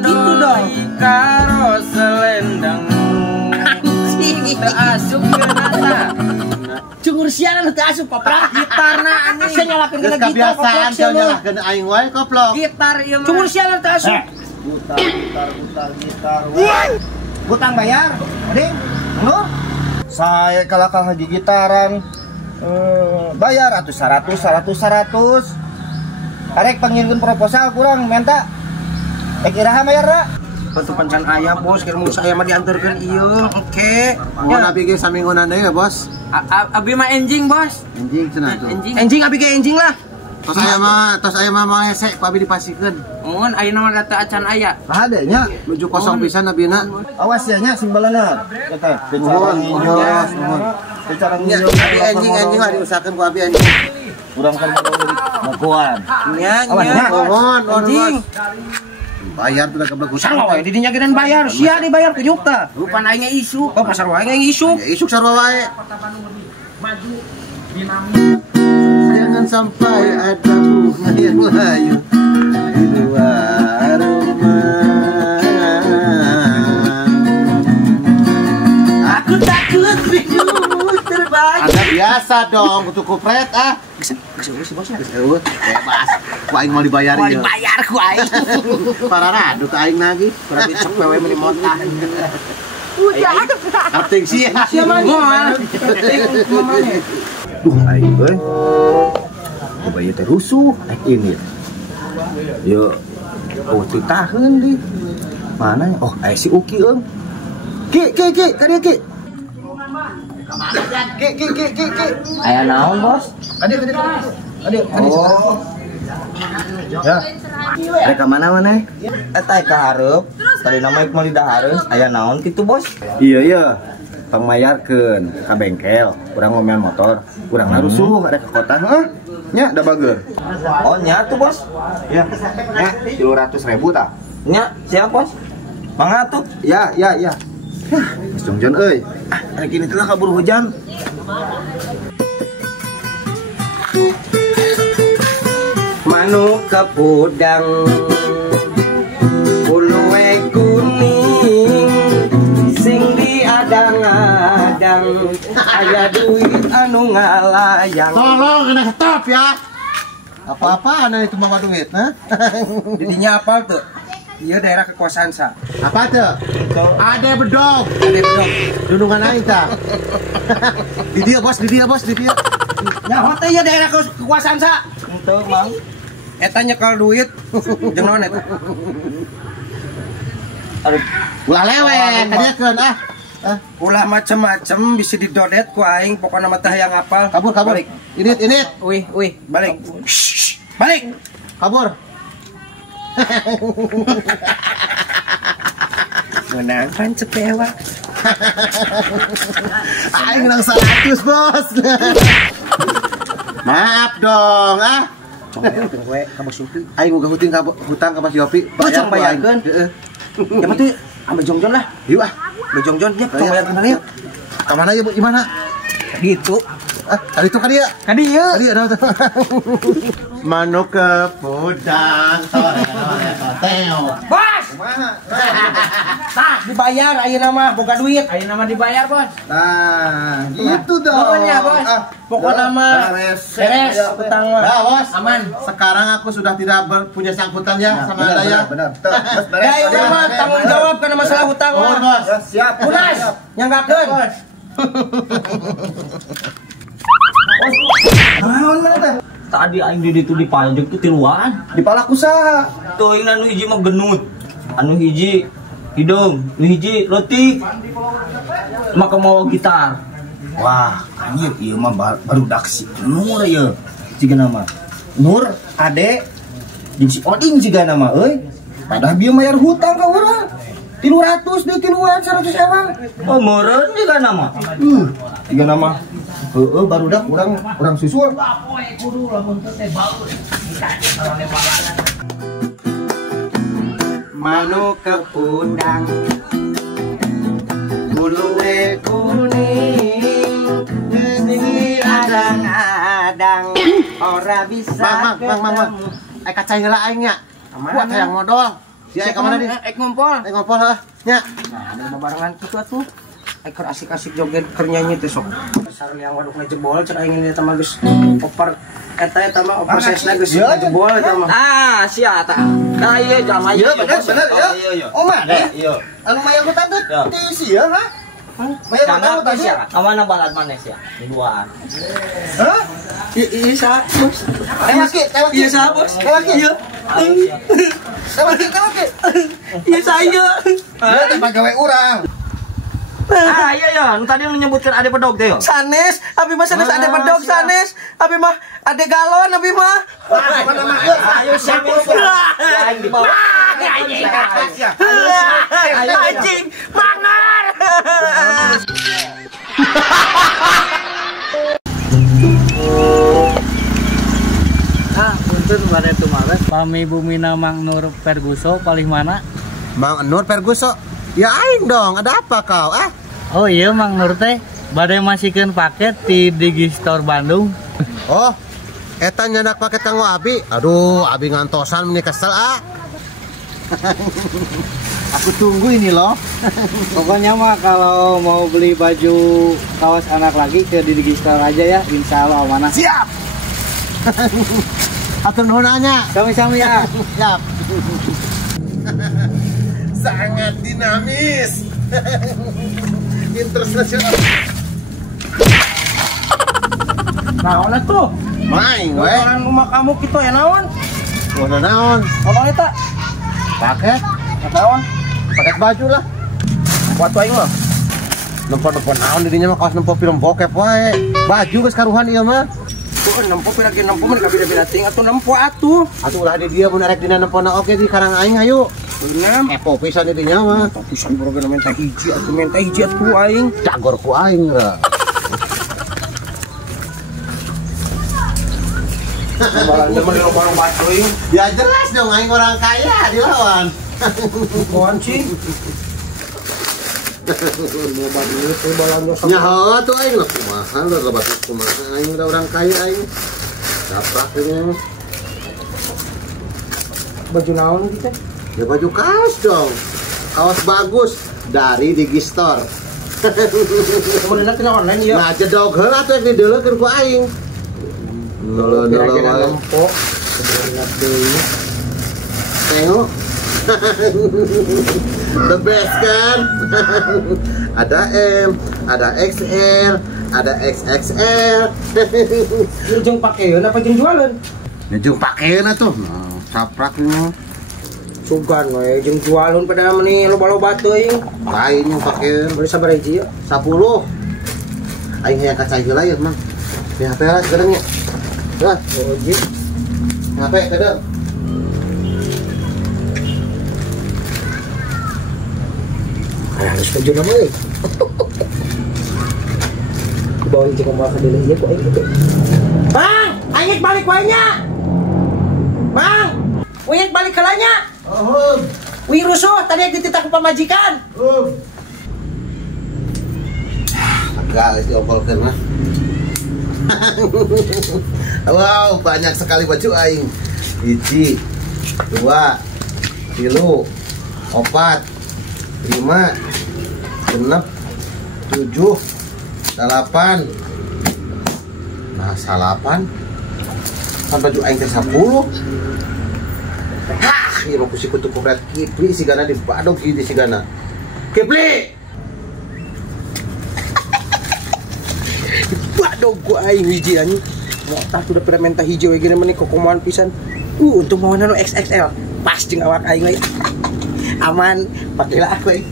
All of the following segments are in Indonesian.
Gitu dong. Karo selendang asup ya nata. Cungur siaran teu asup koprak gitarna anjing. Saya nyalakeun kena gitar kebiasaan kau nyalakeun aing wae koplok. Gitar ieu mah. Cungur siaran teu asup. Gitar. Hutang bayar, ading, nur. Saya kalakal haji gitaran bayar atuh 100. Arek pangirkeun proposal kurang minta. Iraha bayar ra? Untuk pancan ayah bos, kira mun saya mah diantarkeun ieu. Oke. Mohon abi ge saminggunan deui ya, Bos. Abi mah enjing, Bos. Enjing cenah tuh. Enjing abi ge enjing lah. Tos aya mah mau hese ku abi dipasikeun. Mun ayeuna mah data acan aya. Hade nya nuju kosong pisan abina. Awas ya nya sing beuleuneut. Eta bicara ngijos, nuhun. Bicara ngijos. Abi enjing lah diusahakeun ku abi enjing. Urang kan ngakuan. Nya. Mohon Enjing. Bayar tuh ka bagus. Sang wae di dinya gedean bayar, sia dibayar ku juta. Rupan aing ge isu. Oh, pasar wae ge isu. Ya isuk sarua wae. Jangan sampai ada bunga yang layu di luar rumah. Aku takut hidup terbang. Ada biasa dong, kutu kupret ah. Geus si bosnya. Bebas. Ku aing mau dibayar ieu. Mau dibayar ku aing. Pararadu ka aing lagi. Kurang bicok wewe meuli motah. Arting sih. Sia mah gua. Duh, aing euy. Bayi teh rusuh ini. Yo, oh titaheun di. Mana? Oh, aya si Uki eung. Ki, ka dieu Ki. Ki. Aya naon, Bos? Adik. Oh. Ya. Rek mana maneh? Eta ka hareup. Tadi nama ik mau didahareun, aya naon kitu, Bos? Iya. Pangmayarkeun ka bengkel, urang ngomel motor, urang rusuh ada ke kota. Hah? Nya da bager. Oh, nya tuh, Bos. Ya. Nya 300.000 tah. Nya, siap, Bos? Mangatut. Ya. Mas Jongjon euy. Rek ini telah kabur hujan. Manuk kepudang puluwe kuning sing diadang-adang aya duit anu ngalayang. Tolong kena stop ya. Apa-apaan itu bawa duit, ha? Didinya apal tuh? Iya daerah kekuasaan sa. Apa tuh? Ada bedog. Dudungan aing tah. Di dia bos. Nyaho teh ieu daerah kekuasaan sa. Henteu, Mang. Eta nyekel duit jeung naon eta? Aduh, Ulah lewe, kadiekeun ah. ulah macem-macem bisa didodet ku aing pokona mah teh yang apal. Kabur. Balik. Init. Wih, balik. Balik. Kabur. Menang kan cepewa. Aing menang 100, Bos. Maaf dong, ah. Cong we ka Bos Yopi. Aing boga hutang ka Bos Yopi. Cong bayarkeun. Heeh. Ya mah tuh ame Jongjon lah. Yuk ah. Ame Jongjon nya cong bayarkeun mana yuk. Ka mana ya, Bu? Gimana? Gitu. Tadi itu ka dia. Ka dieu. Tadi ada. Manuk kepudang. Bos. Tah dibayar ayeuna mah boga duit. Ayeuna mah dibayar, Bos. Nah, gitu dong. Pokoknya, Bos. Pokoknya mah beres utang mah. Nah, Bos. Aman. Sekarang aku sudah tidak punya sangkutan ya sama Anda ya. Benar. Ya itu mah tanggung jawab karena masalah hutang mah. Bos. Siap. Lunas, nyanggakeun. Naon mana teh? Tadi aing di ditu dipajak tuh tiluan. Dipalak usaha. Tuh aing anu hiji mah genut. Anu hiji hidung, anu hiji roti. Maka mau gitar. Wah, anjir, ieu mah barudak si Nur ieu. Ciga nama. Nur, Ade, jeung si Oding ciga nama euy. Padahal bieu mayar hutang ka urang. 300 di tiluan 100 ewan. Oh, meureun juga nama. Ciga nama. Heueuh barudak urang susul. Manu ke pundang buluwe kuning geuning adang-adang ora bisa Mang. Kacai heula aing nya. Kuat hayang modal. Sia ka mana di? ngumpul Heuh. Nya. nah barengan kitu atuh keur asik-asik joget keur nyanyi teh sok dasar yang waduk jebol cek aing ini mah geus oper eta mah oper sesna geus jebol eta mah sia eta nah ieu jalma ieu Bener ya. Iya. Oh mana? Iya. Anu mayang hutan teh Ya. di sia ha? Mayang Kana hutan teh. kamana balad manes ya? Di duaan. Hah? iya sa bos Tewaki. iya sa bos iya Tewaki. iya saya Dia teh pagawe urang. Iya, nu tadi menyebutkan ade pedog teh. sanes abi mah sanes ade pedog sanes abi mah ade galon abi mah Ayo siapa? Aing di bawah. anjing mangar Punten pada kemarin Pami Bumina Mang Nur Perguso paling mana? Mang Nur Perguso. Ya aing dong, ada apa kau? Oh iya Mang Nur teh badai masihkeun paket di Digistore Bandung. Oh, eta nyandak paket kanggo Abi. Aduh, Abi ngantosan ini kesel Aku tunggu ini loh. Pokoknya mah kalau mau beli baju kaos anak lagi ke Digistore aja ya, insya Allah amanah. Siap. Atur nuhun anya. Sami-sami ya. Siap. Sangat dinamis. Internasional. naon atuh Main we. orang rumah kamu kitu ya naon Warna naon? naon eta Paket. naon Paket baju lah. waktu aing mah Nempo-nempo naon dirinya mah kaos nempo film bokep wae. Baju geus karuhan ieu mah. tuh nempo lagi nempo mah kabida-bida ting atuh nempo atuh Atuh ulah di dia mun arek dina nempona oge di karang aing hayu. beunam Epo pisan di dinya mah. pisan program minta hiji atuh aing Dagor ku aing ra. balanja mah lomba-lomba teuing Ya jelas dong aing orang kaya dilawan. kuan sih lomba duit teh balanja Nyaho tuh aing lah kumaha lah lebat kumaha aing udah orang kaya aing. Dapat ini. baju naon gitu Ya baju kaos dong. Kaos bagus dari Digistore. kemudian tina online ya Nah, jedog heula atuh di deuleukeun ku aing. kira-kira wae. nempo sebenarnya teuing Tengok. The best kan? Ada M, ada XL, ada XXL. jeung pakeun apa jeung jualan Ya jeung pakeun atuh. Nah, saprak ini. sugan we jeung jualan pada meni loba-loba teuing Lain yang pakeun beli sabar hiji ya 10. Aing hayang kacai heula ya, Mang. Di HP lah sekarang ya. Lah, ojek HP kadang. harus baju nama euy bawain jeung moal kadele ieu ku aing gitu Bang aing balik wae nya Bang Wih balik heula nya Oh, wih rusuh tadi dititah ku pamajikan agak diobolkeun mah. Wow, banyak sekali baju aing. 1, 2, 3, 4, 5, 6, 7, 8. Nah, salapan. Kan baju aing teh 10. Hah, ieu mah ku si kutu kopret Kipli sigana di badog ieu sigana. Kipli. Waduh gua aing hiji anjing. Tah udah pernah minta hijau gini meni kokoman pisan. Untuk mau nano XXL. Pas jeung awak aing we. Aman, pakailah aku.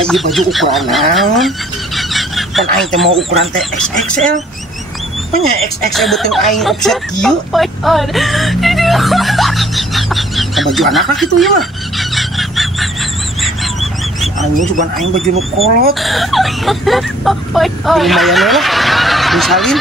Lagi baju ukuran naon? Kan aing teh mau ukuran teh XXL. Nya XXL beuteung aing offset kieu. Oh my god. Baju anak lah gitu ya mah. Aing juga aing baju nu kolot. Oh my god. Lumayan lah. Misalin